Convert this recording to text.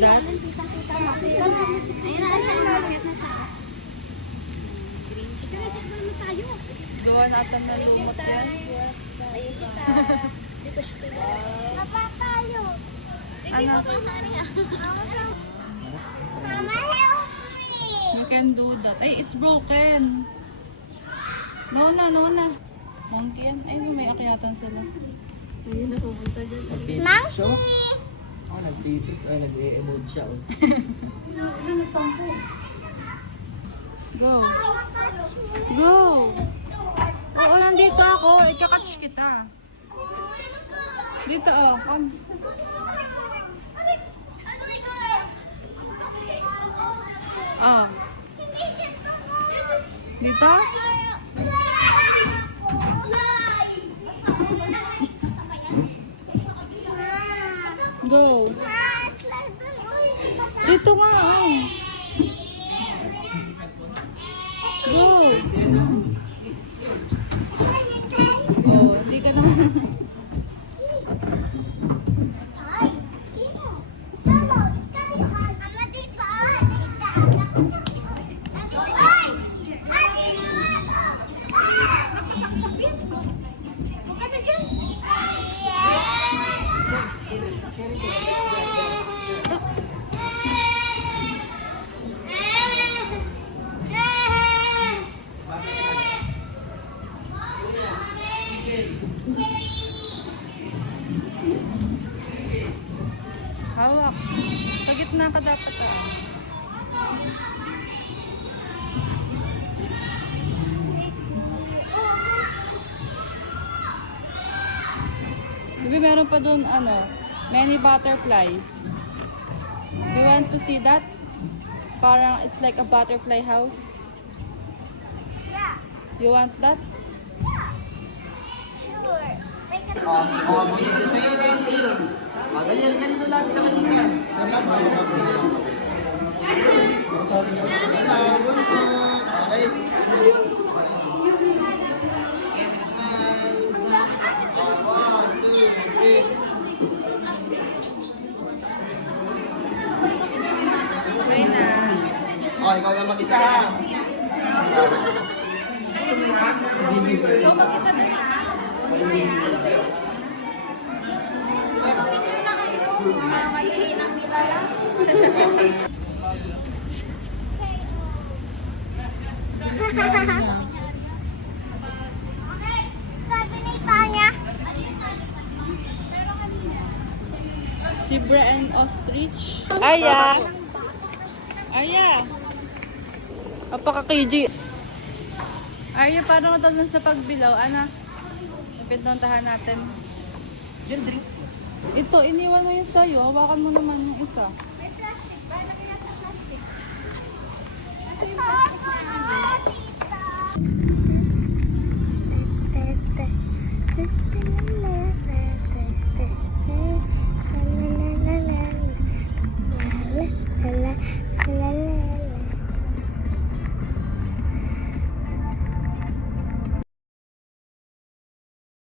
that? Gawa natin na lumot yan. Ano? Mama, help me! You can do that. Ay, it's broken. No na, no na. Monkey yan. Ay, may akyatan sila. Monkey! Oh, nag-titricks. Ay, nag-e-emote siya. Oh. Go. Go. Oo, nandito ako. Ikakatch kita. Dito, oh. Come. Ah. Dito? Go. Dito nga, oh. Go. Oh, hindi ka naman. Hawak. Sa gitna ka dapat, ah. Sabi, meron pa dun, ano, many butterflies. You want to see that? Parang it's like a butterfly house. You want that? Dito sa'yo yung ilon. Ganito lang sa kanina. Okay na. Oh, ikaw na mag-isa ha. Ikaw mag-isa na ha? Maghihinang nila lang. Sabi ni Tanya. Zebra and ostrich. Aya! Aya! Apaka-KG. Aya, paano ka doon sa pagbilaw? Ana? Pinuntahan natin. Yung drinks. Ito, iniwan mo yung sayo. Hawakan mo naman yung isa. May plastic. Bakit nakilala sa plastic?